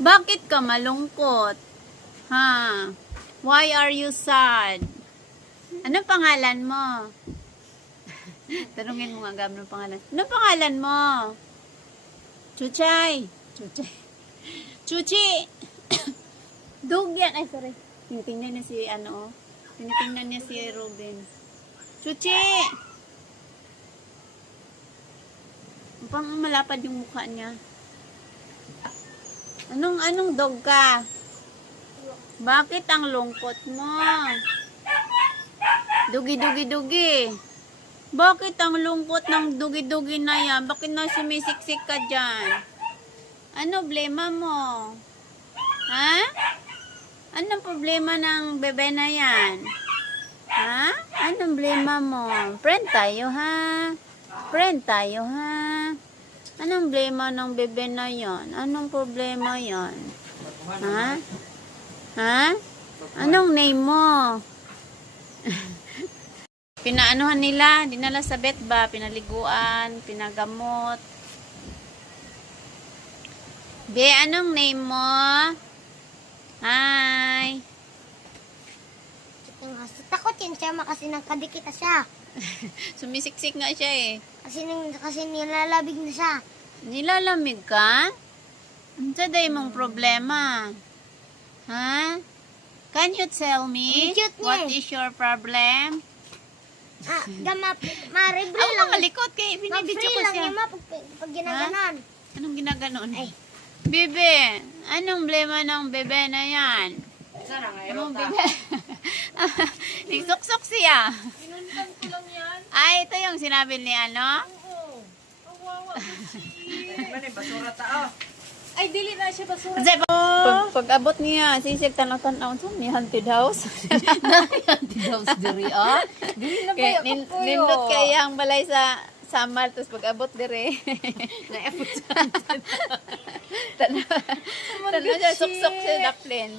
Bakit ka malungkot? Ha? Why are you sad? Anong pangalan mo? Tanungin mo nga gab ng pangalan. Anong pangalan mo? Chuchay. Chuchay. Chuchi. Dugyan. Ay, sorry. Tinitingnan niya si ano. Tinitingnan niya si Ruben. Chuchi. Pang malapad yung mukha niya. Anong dog ka? Bakit ang lungkot mo? Dugi. Bakit ang lungkot ng dugi na yan? Bakit na sumisiksik ka dyan? Ano problema mo? Ha? Anong problema ng bebe na yan? Ha? Anong problema mo? Friend tayo, ha? Friend tayo, ha? Anong problema ng bebe na yan? Anong problema yan? Ha? Ha? Anong name mo? Pinaanuhan nila, dinala sa vet ba, pinaliguan, pinagamot. Be, anong name mo? Hi. Takot yun siya kasi nagkadikit na siya. Sumisiksik nga siya eh. Kasi nilalabig na siya. Nilalamig ka? Ano sa day mong problema? Ha? Can you tell me Cute niya what eh. is your problem? Ma-rebre Ako lang. malikot kay binibidyo Ma-free ko lang siya. yung pag ginaganon. Anong ginaganon? Ay. Bebe, anong problema ng bebe na yan? Anong bebe? Nagsuksok siya. Pinuntan ko lang yan. Ay, ito yung sinabi ni ano? Oo. Ang wawa ko si... basura tao. Ay, dili na siya basura. Kasi pag-abot niya, sisig tanaw-tanaw sa ni haunted house. Haunted house diri, ah. Dili na ba Kaya yung kapoy, nindot kaya ang balay sa Samal, tapos pag-abot dire. Na-effort sa Tanaw siya, suksok siya daplin.